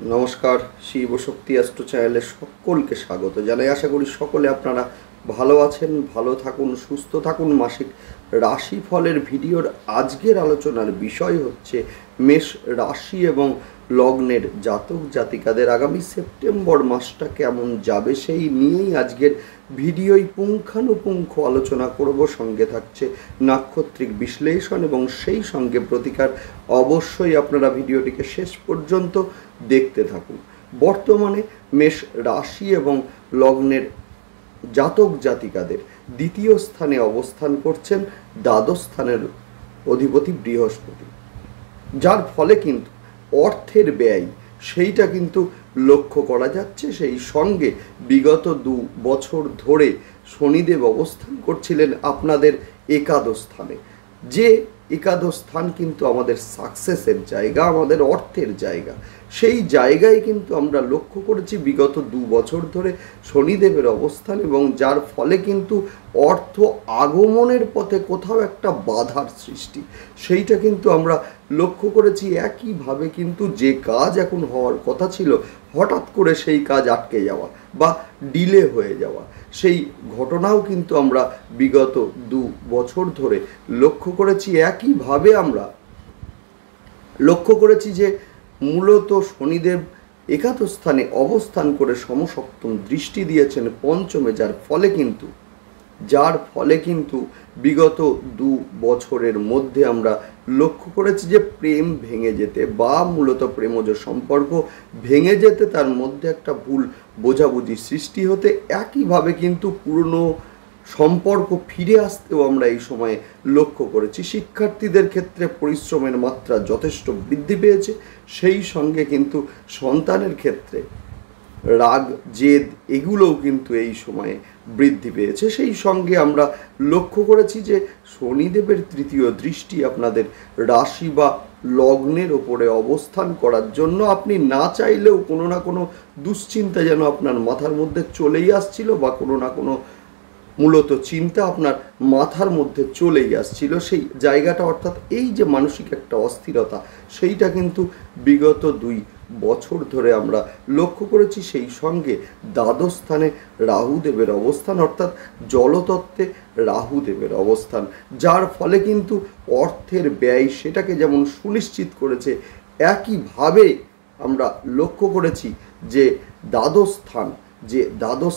নমস্কার। শিবশক্তি অ্যাস্ট্রো চ্যানেলে সকলকে স্বাগত জানাই। আশা করি সকলে আপনারা ভালো আছেন, ভালো থাকুন, সুস্থ থাকুন। মাসিক রাশিফলের ভিডিওর আজকের আলোচনার বিষয় হচ্ছে মেষ রাশি এবং লগ্নের জাতক জাতিকাদের আগামী সেপ্টেম্বর মাসটা কেমন যাবে সেই নিয়েই আজকের ভিডিওই পুঙ্খানুপুঙ্খ আলোচনা করব। সঙ্গে থাকছে নাক্ষত্রিক বিশ্লেষণ এবং সেই সঙ্গে প্রতিকার। অবশ্যই আপনারা ভিডিওটিকে শেষ পর্যন্ত দেখতে থাকুন। বর্তমানে মেষ রাশি এবং লগ্নের জাতক জাতিকাদের দ্বিতীয় স্থানে অবস্থান করছেন দ্বাদশ স্থানের অধিপতি বৃহস্পতি, যার ফলে কিন্তু অর্থের ব্যয় সেইটা কিন্তু লক্ষ্য করা যাচ্ছে। সেই সঙ্গে বিগত 2 বছর ধরে শনিদেব অবস্থান করছিলেন আপনাদের একাদশ স্থানে, যে একাদশ স্থান কিন্তু আমাদের সাকসেসের জায়গা, আমাদের অর্থের জায়গা। সেই জায়গায় কিন্তু আমরা লক্ষ্য করেছি বিগত 2 বছর ধরে শনিদেবের অবস্থান, এবং যার ফলে কিন্তু অর্থ আগমনের পথে কোথাও একটা বাধার সৃষ্টি সেইটা কিন্তু আমরা লক্ষ্য করেছি। একইভাবে কিন্তু যে কাজ এখন হওয়ার কথা ছিল হঠাৎ করে সেই কাজ আটকে যাওয়া বা ডিলে হয়ে যাওয়া, সেই ঘটনাও কিন্তু আমরা বিগত 2 বছর ধরে লক্ষ্য করেছি। একইভাবে আমরা লক্ষ্য করেছি যে মূলত শনিদেব একাদশ স্থানে অবস্থান করে সমসপ্তম দৃষ্টি দিয়েছেন পঞ্চমে, যার ফলে কিন্তু বিগত 2 বছরের মধ্যে আমরা লক্ষ্য করেছি যে প্রেম ভেঙে যেতে বা মূলত প্রেমজ সম্পর্ক ভেঙে যেতে, তার মধ্যে একটা ভুল বোঝাবুঝি সৃষ্টি হতে, একইভাবে কিন্তু পুরনো সম্পর্ক ফিরে আসতেও আমরা এই সময়ে লক্ষ্য করেছি। শিক্ষার্থীদের ক্ষেত্রে পরিশ্রমের মাত্রা যথেষ্ট বৃদ্ধি পেয়েছে, সেই সঙ্গে কিন্তু সন্তানের ক্ষেত্রে রাগ জেদ এগুলোও কিন্তু এই সময়ে বৃদ্ধি পেয়েছে। সেই সঙ্গে আমরা লক্ষ্য করেছি যে শনিদেবের তৃতীয় দৃষ্টি আপনাদের রাশি বা লগ্নের ওপরে অবস্থান করার জন্য আপনি না চাইলেও কোনো না কোনো দুশ্চিন্তা যেন আপনার মাথার মধ্যে চলেই আসছিল, বা কোনো না কোনো মূলত চিন্তা আপনার মাথার মধ্যে চলেই আসছিল। সেই জায়গাটা অর্থাৎ এই যে মানসিক একটা অস্থিরতা সেইটা কিন্তু বিগত 2 বছর ধরে আমরা লক্ষ্য করেছি। সেই সঙ্গে দ্বাদশ স্থানে রাহুদেবের অবস্থান, অর্থাৎ জলতত্ত্বে রাহুদেবের অবস্থান, যার ফলে কিন্তু অর্থের ব্যয় সেটাকে যেমন সুনিশ্চিত করেছে, একইভাবে আমরা লক্ষ্য করেছি যে দ্বাদশ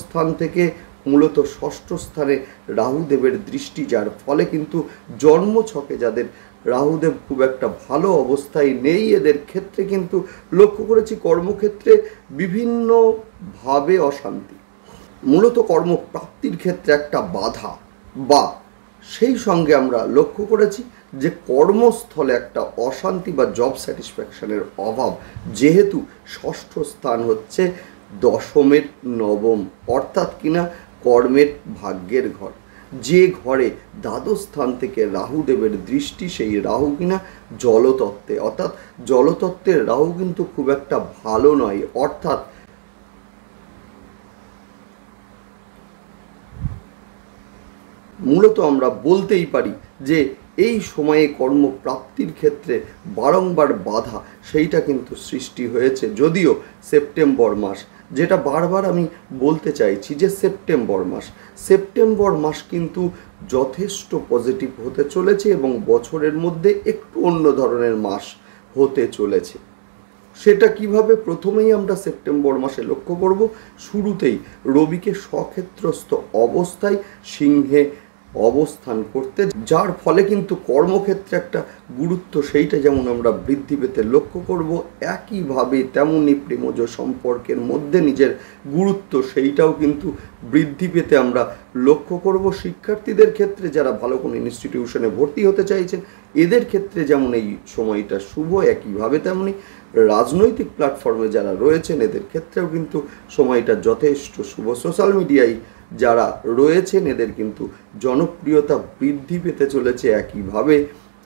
স্থান থেকে মূলত ষষ্ঠ স্থানে রাহুদেবের দৃষ্টি, যার ফলে কিন্তু জন্মছকে যাদের রাহুদেব খুব একটা ভালো অবস্থায় নেই, এদের ক্ষেত্রে কিন্তু লক্ষ্য করেছি কর্মক্ষেত্রে বিভিন্নভাবে অশান্তি, মূলত কর্মপ্রাপ্তির ক্ষেত্রে একটা বাধা, বা সেই সঙ্গে আমরা লক্ষ্য করেছি যে কর্মস্থলে একটা অশান্তি বা জব স্যাটিসফ্যাকশনের অভাব, যেহেতু ষষ্ঠ স্থান হচ্ছে দশমের নবম, অর্থাৎ কিনা কর্মের ভাগ্যের ঘর, যে ঘরে দ্বাদশ স্থান থেকে রাহুদেবের দৃষ্টি, সেই রাহু কিনা জলতত্ত্বে, অর্থাৎ জলতত্ত্বের রাহু কিন্তু খুব একটা ভালো নয়। অর্থাৎ মূলত আমরা বলতেই পারি যে এই সময়ে কর্মপ্রাপ্তির ক্ষেত্রে বারংবার বাধা সেইটা কিন্তু সৃষ্টি হয়েছে। যদিও সেপ্টেম্বর মাস, যেটা বারবার আমি বলতে চাইছি যে সেপ্টেম্বর মাস কিন্তু যথেষ্ট পজিটিভ হতে চলেছে এবং বছরের মধ্যে একটু অন্য ধরনের মাস হতে চলেছে। সেটা কিভাবে, প্রথমেই আমরা সেপ্টেম্বর মাসে লক্ষ্য করব শুরুতেই রবিকে স্বক্ষেত্রস্থ অবস্থায় সিংহে অবস্থান করতে, যার ফলে কিন্তু কর্মক্ষেত্রে একটা গুরুত্ব সেইটা যেমন আমরা বৃদ্ধি পেতে লক্ষ্য করব, একইভাবে তেমনই প্রেমজ সম্পর্কের মধ্যে নিজের গুরুত্ব সেইটাও কিন্তু বৃদ্ধি পেতে আমরা লক্ষ্য করব। শিক্ষার্থীদের ক্ষেত্রে যারা ভালো কোনো ইনস্টিটিউশনে ভর্তি হতে চাইছেন এদের ক্ষেত্রে যেমন এই সময়টা শুভ, একইভাবে তেমনি রাজনৈতিক প্ল্যাটফর্মে যারা রয়েছেন এদের ক্ষেত্রেও কিন্তু সময়টা যথেষ্ট শুভ। সোশ্যাল মিডিয়ায় যারা রয়েছেন এদের কিন্তু জনপ্রিয়তা বৃদ্ধি পেতে চলেছে। একইভাবে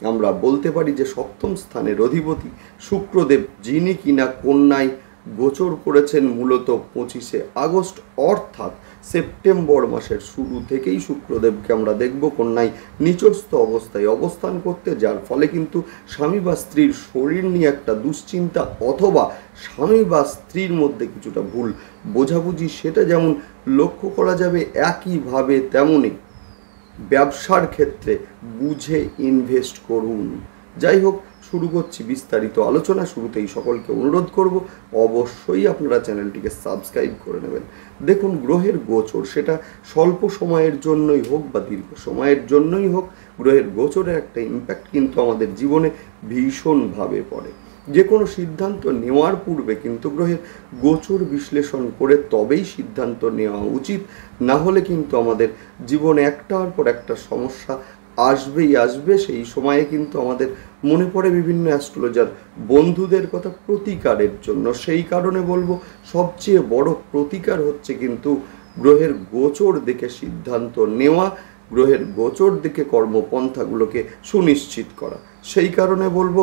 আমরা বলতে পারি যে সপ্তম স্থানের অধিপতি শুক্রদেব, যিনি কিনা কন্যায় গোচর করেছেন মূলত 25শে আগস্ট, অর্থাৎ সেপ্টেম্বর মাসের শুরু থেকেই শুক্রদেবকে আমরা দেখব কন্যায় নিচস্থ অবস্থায় অবস্থান করতে, যার ফলে কিন্তু স্বামী বা স্ত্রীর শরীর নিয়ে একটা দুশ্চিন্তা অথবা স্বামী বা স্ত্রীর মধ্যে কিছুটা ভুল বোঝাবুঝি সেটা যেমন লক্ষ্য করা যাবে, একইভাবে তেমনই ব্যবসার ক্ষেত্রে বুঝে ইনভেস্ট করুন। যাই হোক, শুরু করছি বিস্তারিত আলোচনা। শুরুতেই সকলকে অনুরোধ করব অবশ্যই আপনারা চ্যানেলটিকে সাবস্ক্রাইব করে নেবেন। দেখুন, গ্রহের গোচর সেটা স্বল্প সময়ের জন্যই হোক বা দীর্ঘ সময়ের জন্যই হোক, গ্রহের গোচরের একটা ইম্প্যাক্ট কিন্তু আমাদের জীবনে ভীষণভাবে পড়ে। যে কোনো সিদ্ধান্ত নেওয়ার পূর্বে কিন্তু গ্রহের গোচর বিশ্লেষণ করে তবেই সিদ্ধান্ত নেওয়া উচিত, না হলে কিন্তু আমাদের জীবনে একটার পর একটা সমস্যা আসবেই আসবে। সেই সময়ে কিন্তু আমাদের মনে পড়ে বিভিন্ন অ্যাস্ট্রোলজার বন্ধুদের কথা প্রতিকারের জন্য। সেই কারণে বলবো, সবচেয়ে বড় প্রতিকার হচ্ছে কিন্তু গ্রহের গোচর দেখে সিদ্ধান্ত নেওয়া, গ্রহের গোচর দেখে কর্মপন্থাগুলোকে সুনিশ্চিত করা। সেই কারণে বলবো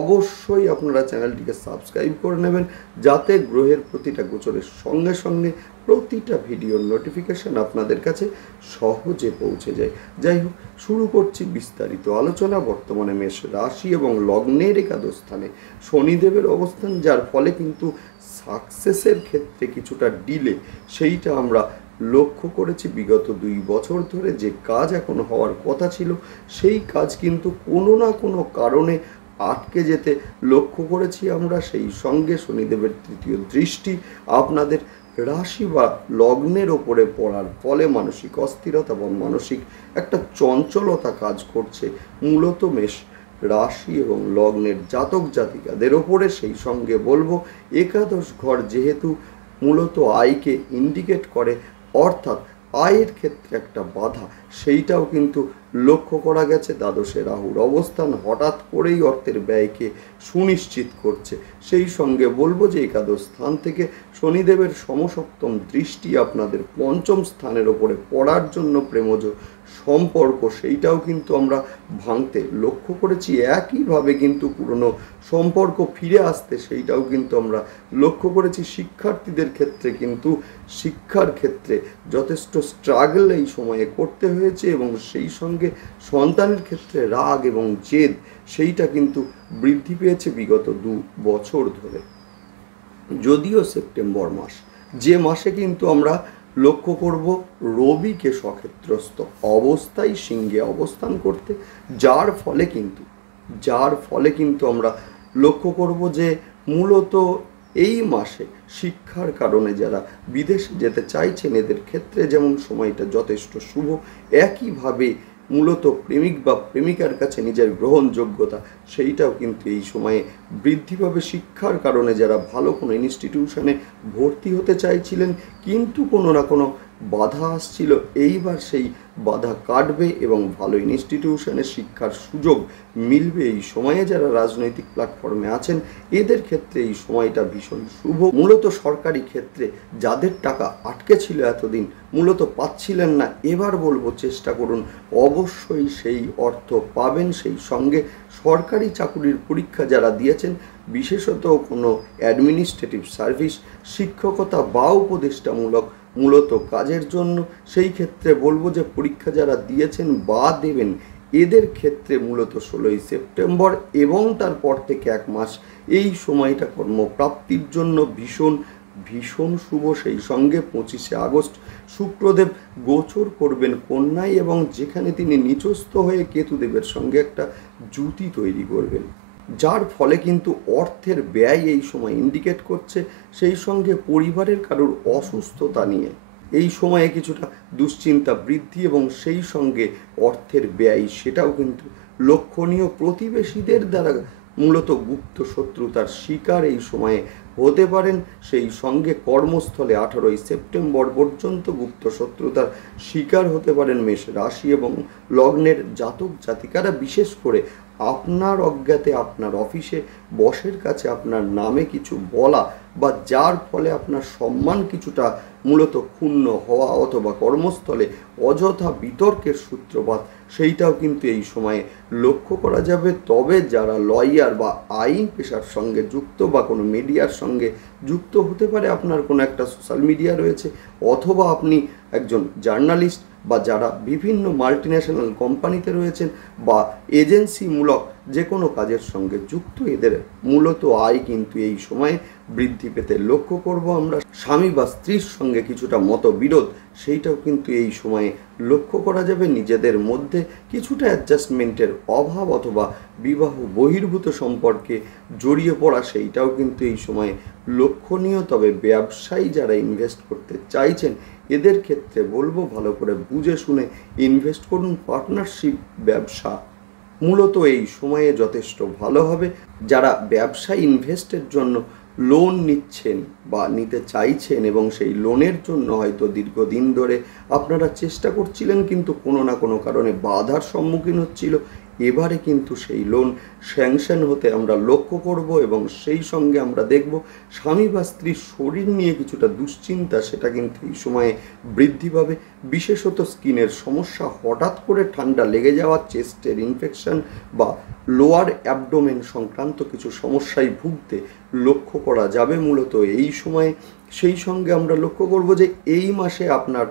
অবশ্যই আপনারা চ্যানেলটিকে সাবস্ক্রাইব করে নেবেন, যাতে গ্রহের প্রতিটা গোচরের সঙ্গে সঙ্গে প্রতিটা ভিডিওর নোটিফিকেশন আপনাদের কাছে সহজে পৌঁছে যায়। যাই হোক, শুরু করছি বিস্তারিত আলোচনা। বর্তমানে মেষ রাশি এবং লগ্নের একাদশ স্থানে শনিদেবের অবস্থান, যার ফলে কিন্তু সাকসেসের ক্ষেত্রে কিছুটা ডিলে সেইটা আমরা লক্ষ্য করেছি। বিগত 2 বছর ধরে যে কাজ এখন হওয়ার কথা ছিল, সেই কাজ কিন্তু কোনো না কোনো কারণে আটকে যেতে লক্ষ্য করেছি আমরা। সেই সঙ্গে শনিদেবের তৃতীয় দৃষ্টি আপনাদের রাশি বা লগ্নের ওপরে পড়ার ফলে মানসিক অস্থিরতা বা মানসিক একটা চঞ্চলতা কাজ করছে মূলত মেষ রাশি এবং লগ্নের জাতক জাতিকাদের ওপরে। সেই সঙ্গে বলবো, একাদশ ঘর যেহেতু মূলত আয়কে ইন্ডিকেট করে, অর্থাৎ আয়ের ক্ষেত্রে একটা বাধা সেইটাও কিন্তু লক্ষ্য করা গেছে। দ্বাদশে রাহুর অবস্থান হঠাৎ করেই অর্থের ব্যয়কে সুনিশ্চিত করছে। সেই সঙ্গে বলবো যে একাদশ স্থান থেকে শনিদেবের সমসপ্তম দৃষ্টি আপনাদের পঞ্চম স্থানের ওপরে পড়ার জন্য প্রেমজ সম্পর্ক সেইটাও কিন্তু আমরা ভাঙতে লক্ষ্য করেছি। একইভাবে কিন্তু পুরনো সম্পর্ক ফিরে আসতে সেইটাও কিন্তু আমরা লক্ষ্য করেছি। শিক্ষার্থীদের ক্ষেত্রে কিন্তু শিক্ষার ক্ষেত্রে যথেষ্ট স্ট্রাগল এই সময়ে করতে হয়েছে, এবং সেই সঙ্গে সন্তানের ক্ষেত্রে রাগ এবং জেদ সেইটা কিন্তু বৃদ্ধি পেয়েছে বিগত 2 বছর ধরে। যদিও সেপ্টেম্বর মাস, যে মাসে কিন্তু আমরা লক্ষ্য করব রবিকে সক্ষেত্রস্থ অবস্থায় সিংহে অবস্থান করতে, যার ফলে কিন্তু আমরা লক্ষ্য করব যে মূলত এই মাসে শিক্ষার কারণে যারা বিদেশে যেতে চাইছেন এদের ক্ষেত্রে যেমন সময়টা যথেষ্ট শুভ, একইভাবে মূলত প্রেমিক বা প্রেমিকার কাছে নিজের গ্রহণযোগ্যতা সেইটাও কিন্তু এই সময়ে বৃদ্ধি পাবে। শিক্ষার কারণে যারা ভালো কোনো ইনস্টিটিউশনে ভর্তি হতে চাইছিলেন কিন্তু কোনো না কোনো বাধা আসছিল, এইবার সেই বাধা কাটবে এবং ভালো ইনস্টিটিউশনে শিক্ষার সুযোগ মিলবে। এই সময়ে যারা রাজনৈতিক প্ল্যাটফর্মে আছেন এদের ক্ষেত্রে এই সময়টা ভীষণ শুভ। মূলত সরকারি ক্ষেত্রে যাদের টাকা আটকে ছিল এতদিন, মূলত পাচ্ছিলেন না, এবার বলবো চেষ্টা করুন, অবশ্যই সেই অর্থ পাবেন। সেই সঙ্গে সরকারি চাকুরির পরীক্ষা যারা দিয়েছেন, বিশেষত কোনো অ্যাডমিনিস্ট্রেটিভ সার্ভিস, শিক্ষকতা বা উপদেষ্টামূলক মূলত কাজের জন্য, সেই ক্ষেত্রে বলবো যে পরীক্ষা যারা দিয়েছেন বা দেবেন এদের ক্ষেত্রে মূলত 16ই সেপ্টেম্বর এবং তারপর থেকে 1 মাস এই সময়টা কর্মপ্রাপ্তির জন্য ভীষণ শুভ। সেই সঙ্গে 25শে আগস্ট শুক্রদেব গোচর করবেন কন্যায়, এবং যেখানে তিনি নিচস্থ হয়ে কেতুদেবের সঙ্গে একটা জুতি তৈরি করবেন, যার ফলে কিন্তু অর্থের ব্যয় এই সময় ইন্ডিকেট করছে। সেই সঙ্গে পরিবারের কারোর অসুস্থতা নিয়ে এই সময়ে কিছুটা দুশ্চিন্তা বৃদ্ধি, এবং সেই সঙ্গে অর্থের ব্যয় সেটাও কিন্তু লক্ষণীয়। প্রতিবেশীদের দ্বারা মূলত গুপ্ত শত্রুতার শিকার এই সময়ে হতে পারেন। সেই সঙ্গে কর্মস্থলে 18ই সেপ্টেম্বর পর্যন্ত গুপ্ত শত্রুতার শিকার হতে পারেন মেষ রাশি এবং লগ্নের জাতক জাতিকারা। বিশেষ করে আপনার অজ্ঞাতে আপনার অফিসে বসের কাছে আপনার নামে কিছু বলা বা যার ফলে আপনার সম্মান কিছুটা মূলত ক্ষুণ্ণ হওয়া অথবা কর্মস্থলে অযথা বিতর্কের সূত্রপাত সেইটাও কিন্তু এই সময়ে লক্ষ্য করা যাবে। তবে যারা লয়ার বা আইন পেশার সঙ্গে যুক্ত বা কোনো মিডিয়ার সঙ্গে যুক্ত হতে পারে, আপনার কোনো একটা সোশ্যাল মিডিয়া রয়েছে অথবা আপনি একজন জার্নালিস্ট বা যারা বিভিন্ন মাল্টিন্যাশনাল কোম্পানিতে রয়েছেন বা এজেন্সিমূলক যে কোনো কাজের সঙ্গে যুক্ত, এদের মূলত আয় কিন্তু এই সময়ে বৃদ্ধি পেতে লক্ষ্য করব আমরা। স্বামী বা স্ত্রীর সঙ্গে কিছুটা মতবিরোধ সেইটাও কিন্তু এই সময়ে লক্ষ্য করা যাবে। নিজেদের মধ্যে কিছুটা অ্যাডজাস্টমেন্টের অভাব অথবা বিবাহ বহির্ভূত সম্পর্কে জড়িয়ে পড়া সেইটাও কিন্তু এই সময়ে লক্ষণীয়। তবে ব্যবসায়ী যারা ইনভেস্ট করতে চাইছেন এদের ক্ষেত্রে বলবো ভালো করে বুঝে শুনে ইনভেস্ট করুন। পার্টনারশিপ ব্যবসা মূলত এই সময়ে যথেষ্ট ভালো হবে। যারা ব্যবসা ইনভেস্টের জন্য লোন নিচ্ছেন বা নিতে চাইছেন এবং সেই লোনের জন্য হয়তো দীর্ঘদিন ধরে আপনারা চেষ্টা করছিলেন কিন্তু কোনো না কোনো কারণে বাধার সম্মুখীন হচ্ছিল, এবারে কিন্তু সেই লোন স্যাংশন হতে আমরা লক্ষ্য করব এবং সেই সঙ্গে আমরা দেখব স্বামী বা স্ত্রীর শরীর নিয়ে কিছুটা দুশ্চিন্তা সেটা কিন্তু এই সময়ে বৃদ্ধি পাবে। বিশেষত স্কিনের সমস্যা, হঠাৎ করে ঠান্ডা লেগে যাওয়া, চেস্টের ইনফেকশন বা লোয়ার অ্যাবডোমেন সংক্রান্ত কিছু সমস্যায় ভুগতে লক্ষ্য করা যাবে মূলত এই সময়ে। সেই সঙ্গে আমরা লক্ষ্য করব যে এই মাসে আপনার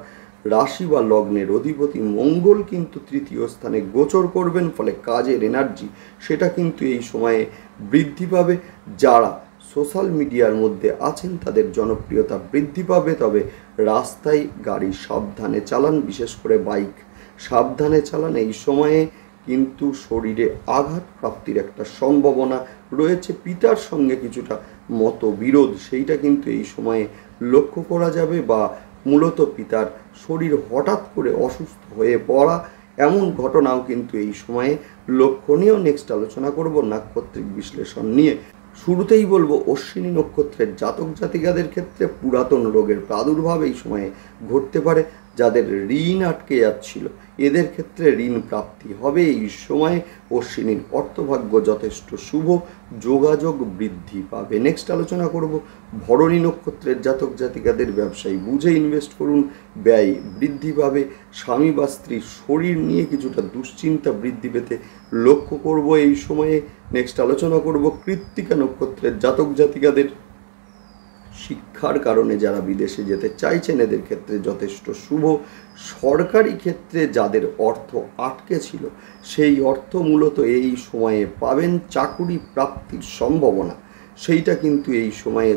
রাশি বা লগ্নের অধিপতি মঙ্গল কিন্তু তৃতীয় স্থানে গোচর করবেন, ফলে কাজের এনার্জি সেটা কিন্তু এই সময়ে বৃদ্ধি পাবে। যারা সোশ্যাল মিডিয়ার মধ্যে আছেন তাদের জনপ্রিয়তা বৃদ্ধি পাবে। তবে রাস্তায় গাড়ি সাবধানে চালান, বিশেষ করে বাইক সাবধানে চালান। এই সময়ে কিন্তু শরীরে আঘাত প্রাপ্তির একটা সম্ভাবনা রয়েছে। পিতার সঙ্গে কিছুটা মতবিরোধ সেইটা কিন্তু এই সময়ে লক্ষ্য করা যাবে বা মূলত পিতার শরীর হঠাৎ করে অসুস্থ হয়ে পড়া এমন ঘটনাও কিন্তু এই সময়ে লক্ষণীয়। নেক্সট আলোচনা করব নাক্ষত্রিক বিশ্লেষণ নিয়ে। শুরুতেই বলবো অশ্বিনী নক্ষত্রের জাতক জাতিকাদের ক্ষেত্রে পুরাতন রোগের প্রাদুর্ভাব এই সময়ে ঘটতে পারে। যাদের ঋণ আটকে যাচ্ছিল এদের ক্ষেত্রে ঋণ প্রাপ্তি হবে এই সময়ে। অশ্বিনীর অর্থভাগ্য যথেষ্ট শুভ, যোগাযোগ বৃদ্ধি পাবে। নেক্সট আলোচনা করব ভরণী নক্ষত্রের জাতক জাতিকাদের। ব্যবসায়ী বুঝে ইনভেস্ট করুন, ব্যয় বৃদ্ধি পাবে। স্বামী বা স্ত্রীর শরীর নিয়ে কিছুটা দুশ্চিন্তা বৃদ্ধি পেতে লক্ষ্য করব এই সময়ে। নেক্সট আলোচনা করব কৃত্তিকা নক্ষত্রের জাতক জাতিকাদের। শিক্ষার কারণে যারা বিদেশে যেতে চাইছেন এদের ক্ষেত্রে যথেষ্ট শুভ। সরকারি ক্ষেত্রে যাদের অর্থ আটকে ছিল সেই অর্থ মূলত এই সময়ে পাবেন। চাকুরি প্রাপ্তির সম্ভাবনা সেইটা কিন্তু এই সময়ে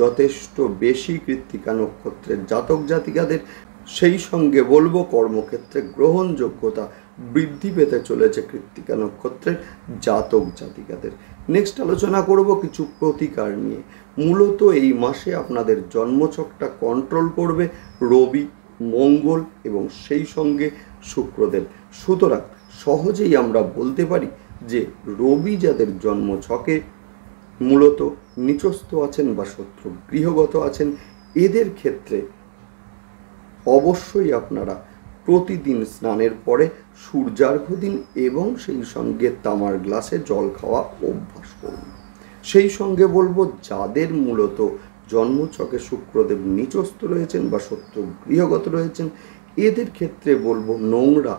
যথেষ্ট বেশি কৃত্তিকা নক্ষত্রের জাতক জাতিকাদের। সেই সঙ্গে বলবো কর্মক্ষেত্রে গ্রহণযোগ্যতা বৃদ্ধি পেতে চলেছে কৃত্তিকা নক্ষত্রের জাতক জাতিকাদের। নেক্সট আলোচনা করব কিছু প্রতিকার নিয়ে। মূলত এই মাসে আপনাদের জন্মছকটা কন্ট্রোল করবে রবি, মঙ্গল এবং সেই সঙ্গে শুক্রদেব। সুতরাং সহজেই আমরা বলতে পারি যে রবি যাদের জন্মছকে মূলত নিচস্থ আছেন বা শত্রু গৃহগত আছেন এদের ক্ষেত্রে অবশ্যই আপনারা প্রতিদিন স্নানের পরে সূর্যার্ঘ্য দিন এবং সেই সঙ্গে তামার গ্লাসে জল খাওয়া অভ্যাস করুন। সেই সঙ্গে বলবো যাদের মূলত জন্মছকে শুক্রদেব নিচস্থ রয়েছেন বা শত্রু গৃহগত রয়েছেন এদের ক্ষেত্রে বলবো নোংরা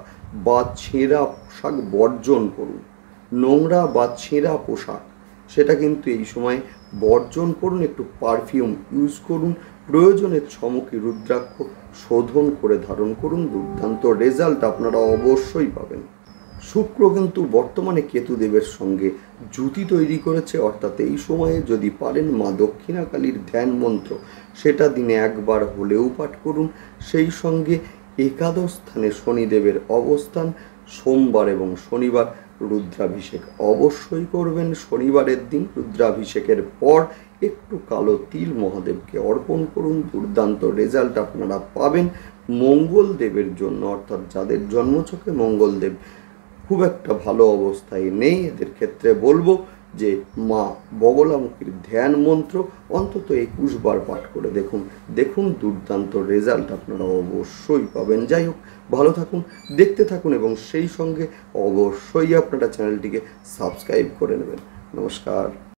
বা ছেঁড়া পোশাক বর্জন করুন। নোংরা বা ছেঁড়া পোশাক সেটা কিন্তু এই সময় বর্জন করুন। একটু পারফিউম ইউজ করুন, প্রয়োজনে ছমুখী রুদ্রাক্ষ শোধন করে ধারণ করুন। দুর্দান্ত রেজাল্ট আপনারা অবশ্যই পাবেন। শুক্র কিন্তু বর্তমানে কেতুদেবের সঙ্গে জুতি তৈরি করেছে, অর্থাৎ এই সময়ে যদি পারেন মা দক্ষিণাকালীর ধ্যান মন্ত্র সেটা দিনে একবার হলেও পাঠ করুন। সেই সঙ্গে একাদশ স্থানে শনিদেবের অবস্থান, সোমবার এবং শনিবার রুদ্রাভিষেক অবশ্যই করবেন। শনিবারের দিন রুদ্রাভিষেকের পর একটু কালো তিল মহাদেবকে অর্পণ করুন। দুর্দান্ত রেজাল্ট আপনারা পাবেন। মঙ্গলদেবের জন্য অর্থাৎ যাদের জন্মছকে মঙ্গলদেব খুব একটা ভালো অবস্থায় নেই এদের ক্ষেত্রে বলবো যে মা বগলামুখীর ধ্যান মন্ত্র অন্তত 21 বার পাঠ করে দেখুন দুর্দান্ত রেজাল্ট আপনারা অবশ্যই পাবেন। যাই হোক, ভালো থাকুন, দেখতে থাকুন এবং সেই সঙ্গে অবশ্যই আপনারা চ্যানেলটিকে সাবস্ক্রাইব করে নেবেন। নমস্কার।